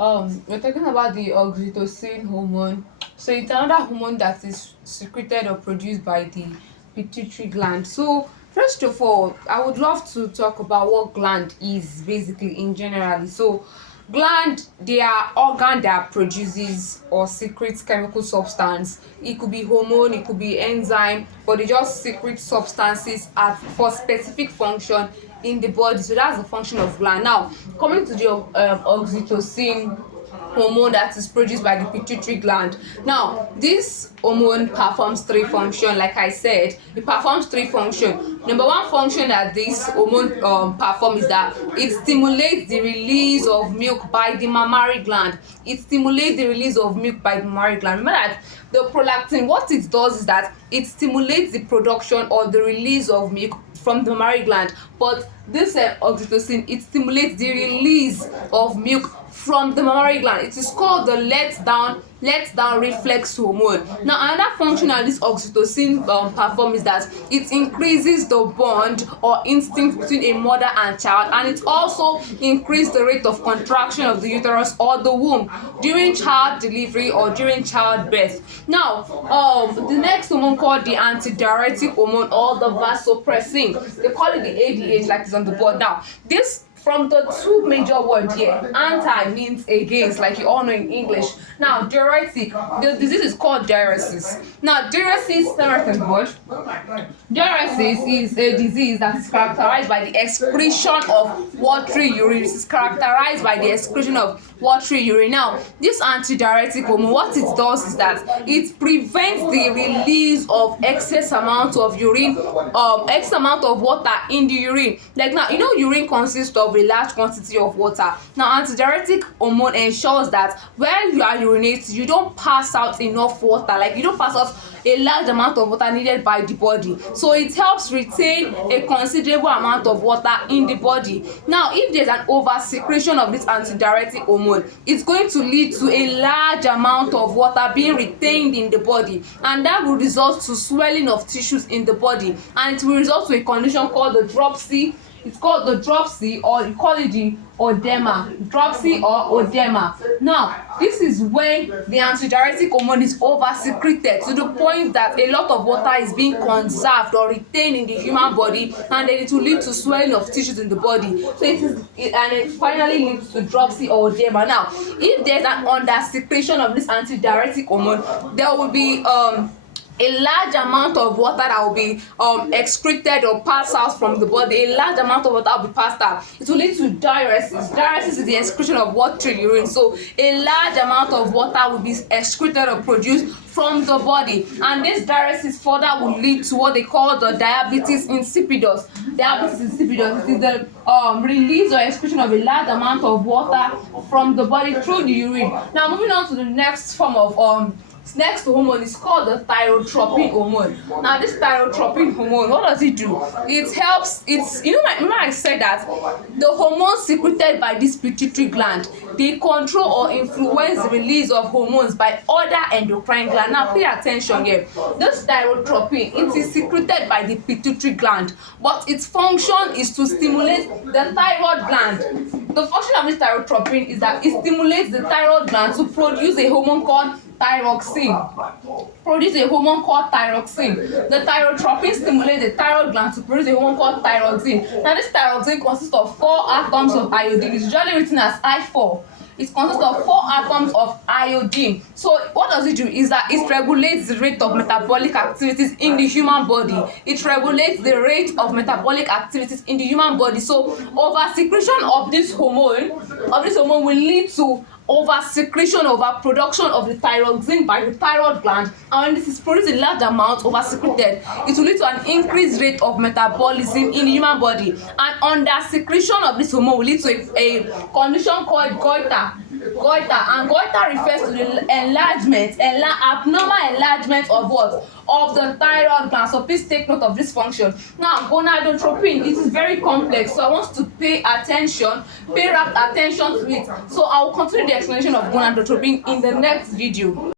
We're talking about the oxytocin hormone. So it's another hormone that is secreted or produced by the pituitary gland. So first of all, I would love to talk about what gland is basically in general. So gland, they are organ that produces or secretes chemical substance. It could be hormone, it could be enzyme, but they just secrete substances at for specific function in the body. So that's the function of gland. Now coming to the oxytocin hormone that is produced by the pituitary gland. Now this hormone performs three functions. Like I said, it performs three functions. Number one function that this hormone performs is that it stimulates the release of milk by the mammary gland. It stimulates the release of milk by the mammary gland. Remember that the prolactin, what it does is that it stimulates the production or the release of milk from the mammary gland, but this oxytocin, it stimulates the release of milk from the mammary gland. It is called the let down reflex hormone. Now another function that this oxytocin performs is that it increases the bond or instinct between a mother and child, and it also increases the rate of contraction of the uterus or the womb during child delivery or during childbirth. Now the next hormone called the antidiuretic hormone or the vasopressin, they call it the ADH like it's on the board. Now this, from the two major words here, anti means against, like you all know in English. Now diuretic, the disease is called diuresis. Now diuresis, diuresis is a disease that is characterized by the excretion of watery urine. It is characterized by the excretion of watery urine. Now this antidiuretic hormone, what it does is that it prevents the release of excess amount of urine, excess amount of water in the urine. Like now, you know, urine consists of a large quantity of water. Now antidiuretic hormone ensures that while you are urinating, you don't pass out enough water, like you don't pass out a large amount of water needed by the body. So it helps retain a considerable amount of water in the body. Now if there's an over secretion of this antidiuretic hormone, it's going to lead to a large amount of water being retained in the body, and that will result to swelling of tissues in the body, and it will result to a condition called the dropsy. It's called the dropsy, or you call it the oedema, dropsy or oedema. Now this is when the antidiuretic hormone is over secreted to the point that a lot of water is being conserved or retained in the human body, and then it will lead to swelling of tissues in the body. So and it finally leads to dropsy or oedema. Now if there's an under secretion of this antidiuretic hormone, there will be a large amount of water that will be excreted or passed out from the body. A large amount of water will be passed out. It will lead to diuresis. Diuresis is the excretion of watery urine. So a large amount of water will be excreted or produced from the body, and this diuresis further will lead to what they call the diabetes insipidus. Diabetes insipidus is the release or excretion of a large amount of water from the body through the urine. Now moving on to the next form of next hormone is called the thyrotropin hormone. Now this thyrotropin hormone, what does it do? It helps, it's, you know, remember I said that the hormones secreted by this pituitary gland, they control or influence the release of hormones by other endocrine gland. Now pay attention here. This thyrotropin, it is secreted by the pituitary gland, but its function is to stimulate the thyroid gland. The function of this thyrotropin is that it stimulates the thyroid gland to produce a hormone called thyroxine. Produce a hormone called thyroxine. The thyrotropin stimulates the thyroid gland to produce a hormone called thyroxine. Now this thyroxine consists of 4 atoms of iodine. It's usually written as I4. It consists of 4 atoms of iodine. So what does it do is that it regulates the rate of metabolic activities in the human body. It regulates the rate of metabolic activities in the human body. So over secretion of this hormone will lead to over secretion, over production of the thyroxine by the thyroid gland, and when this is produced in large amount over secreted, it will lead to an increased rate of metabolism in the human body, and under secretion of this hormone will lead to a condition called goiter. And goiter refers to the abnormal enlargement of what? Of the thyroid gland. So please take note of this function. Now gonadotropin, it is very complex, so I want to pay rapt attention to it. So I will continue the explanation of gonadotropin in the next video.